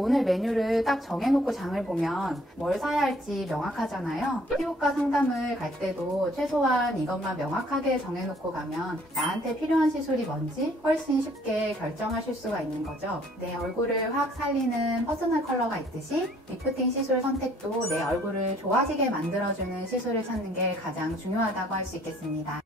오늘 메뉴를 딱 정해놓고 장을 보면 뭘 사야 할지 명확하잖아요. 피부과 상담을 갈 때도 최소한 이것만 명확하게 정해놓고 가면 나한테 필요한 시술이 뭔지 훨씬 쉽게 결정하실 수가 있는 거죠. 내 얼굴을 확 살리는 퍼스널 컬러가 있듯이 리프팅 시술 선택도 내 얼굴을 좋아지게 만들어주는 시술을 찾는 게 가장 중요하다고 할 수 있겠습니다.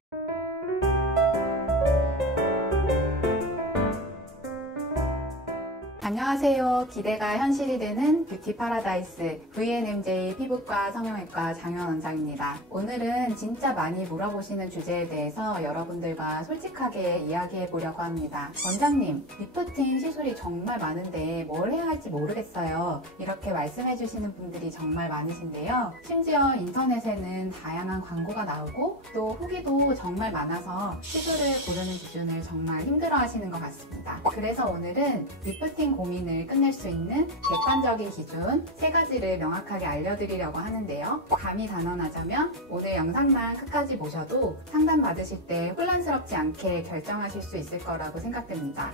안녕하세요. 기대가 현실이 되는 뷰티 파라다이스 VNMJ 피부과 성형외과 장현 원장입니다. 오늘은 진짜 많이 물어보시는 주제에 대해서 여러분들과 솔직하게 이야기해 보려고 합니다. 원장님, 리프팅 시술이 정말 많은데 뭘 해야 할지 모르겠어요. 이렇게 말씀해 주시는 분들이 정말 많으신데요. 심지어 인터넷에는 다양한 광고가 나오고 또 후기도 정말 많아서 시술을 고르는 기준을 정말 힘들어 하시는 것 같습니다. 그래서 오늘은 리프팅 고민을 끝낼 수 있는 객관적인 기준 3가지를 명확하게 알려드리려고 하는데요. 감히 단언하자면 오늘 영상만 끝까지 보셔도 상담 받으실 때 혼란스럽지 않게 결정하실 수 있을 거라고 생각됩니다.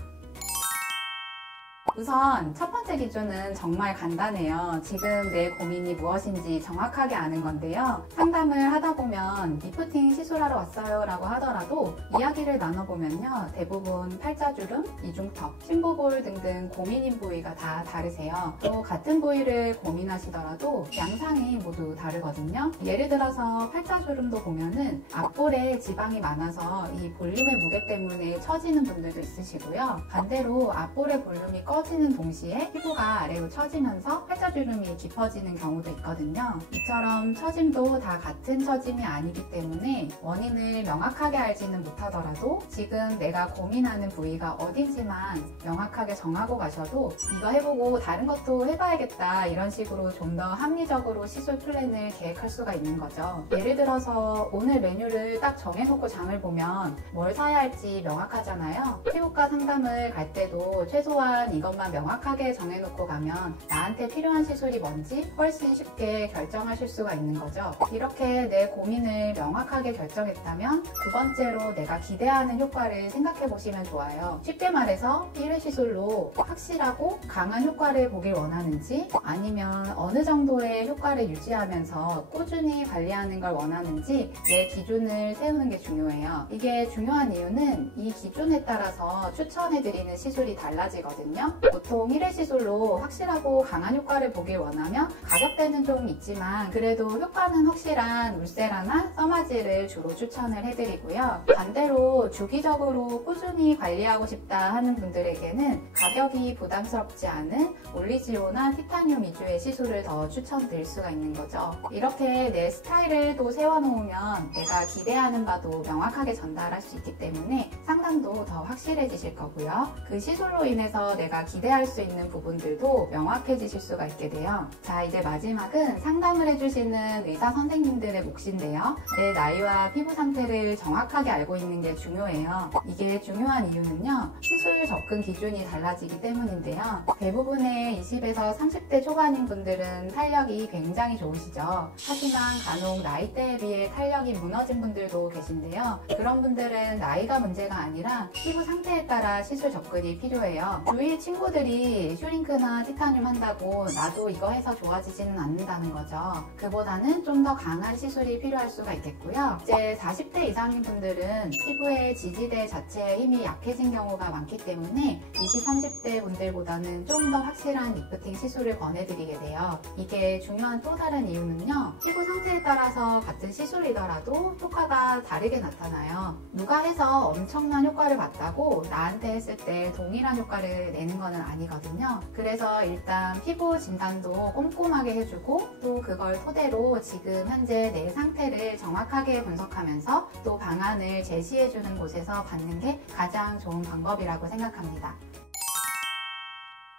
우선 첫 번째 기준은 정말 간단해요. 지금 내 고민이 무엇인지 정확하게 아는 건데요. 상담을 하다 보면 리프팅 시술하러 왔어요 라고 하더라도 이야기를 나눠보면요. 대부분 팔자주름, 이중턱, 심부볼 등등 고민인 부위가 다 다르세요. 또 같은 부위를 고민하시더라도 양상이 모두 다르거든요. 예를 들어서 팔자주름도 보면은 앞볼에 지방이 많아서 이 볼륨의 무게 때문에 처지는 분들도 있으시고요. 반대로 앞볼의 볼륨이 꺼지는 동시에 피부가 아래로 처지면서 팔자주름이 깊어지는 경우도 있거든요. 이처럼 처짐도 다 같은 처짐이 아니기 때문에 원인을 명확하게 알지는 못하더라도 지금 내가 고민하는 부위가 어딘지만 명확하게 정하고 가셔도 이거 해보고 다른 것도 해봐야겠다 이런 식으로 좀 더 합리적으로 시술 플랜을 계획할 수가 있는 거죠. 예를 들어서 오늘 메뉴를 딱 정해놓고 장을 보면 뭘 사야 할지 명확하잖아요. 피부과 상담을 갈 때도 최소한 이것만 명확하게 정해놓고 가면 나한테 필요한 시술이 뭔지 훨씬 쉽게 결정하실 수가 있는 거죠. 이렇게 내 고민을 명확하게 결정했다면 두 번째로 내가 기대하는 효과를 생각해 보시면 좋아요. 쉽게 말해서 1회 시술로 확실하고 강한 효과를 보길 원하는지 아니면 어느 정도의 효과를 유지하면서 꾸준히 관리하는 걸 원하는지 내 기준을 세우는 게 중요해요. 이게 중요한 이유는 이 기준에 따라서 추천해드리는 시술이 달라지거든요. 보통 1회 시술로 확실하고 강한 효과를 보길 원하면 가격대는 좀 있지만 그래도 효과는 확실한 울세라나 써마지를 주로 추천을 해드리고요. 반대로 주기적으로 꾸준히 관리하고 싶다 하는 분들에게는 가격이 부담스럽지 않은 올리지오나 티타늄 위주의 시술을 더 추천드릴 수가 있는 거죠. 이렇게 내 스타일을 또 세워놓으면 내가 기대하는 바도 명확하게 전달할 수 있기 때문에 상담도 더 확실해지실 거고요. 그 시술로 인해서 내가 기대할 수 있는 부분들도 명확해지실 수가 있게 돼요. 자, 이제 마지막은 상담을 해주시는 의사 선생님들의 몫인데요. 내 나이와 피부 상태를 정확하게 알고 있는 게 중요해요. 이게 중요한 이유는요. 시술 접근 기준이 달라지기 때문인데요. 대부분의 20에서 30대 초반인 분들은 탄력이 굉장히 좋으시죠. 하지만 간혹 나이대에 비해 탄력이 무너진 분들도 계신데요. 그런 분들은 나이가 문제가 아니라 피부 상태에 따라 시술 접근이 필요해요. 주위 친구들이 슈링크나 티타늄 한다고 나도 이거 해서 좋아지지는 않는다는 거죠. 그보다는 좀 더 강한 시술이 필요할 수가 있겠고요. 이제 40대 이상인 분들은 피부의 지지대 자체의 힘이 약해진 경우가 많기 때문에 20, 30대 분들보다는 좀 더 확실한 리프팅 시술을 권해드리게 돼요. 이게 중요한 또 다른 이유는요. 피부 상태에 따라서 같은 시술이더라도 효과가 다르게 나타나요. 누가 해서 엄청난 효과를 봤다고 나한테 했을 때 동일한 효과를 내는 거는 아니거든요. 그래서 일단 피부 진단도 꼼꼼하게 해주고 또 그걸 토대로 지금 현재 내 상태를 정확하게 분석하면서 또 방안을 제시해주는 곳에서 받는 게 가장 좋은 방법이라고 생각합니다.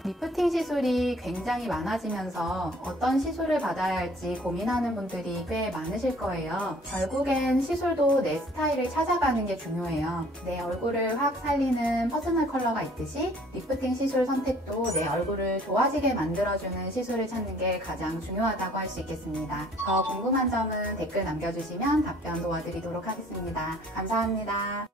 리프팅 시술이 굉장히 많아지면서 어떤 시술을 받아야 할지 고민하는 분들이 꽤 많으실 거예요. 결국엔 시술도 내 스타일을 찾아가는 게 중요해요. 내 얼굴을 확 살리는 퍼스널 컬러가 있듯이 리프팅 시술 선택도 내 얼굴을 좋아지게 만들어주는 시술을 찾는 게 가장 중요하다고 할 수 있겠습니다. 더 궁금한 점은 댓글 남겨주시면 답변 도와드리도록 하겠습니다. 감사합니다.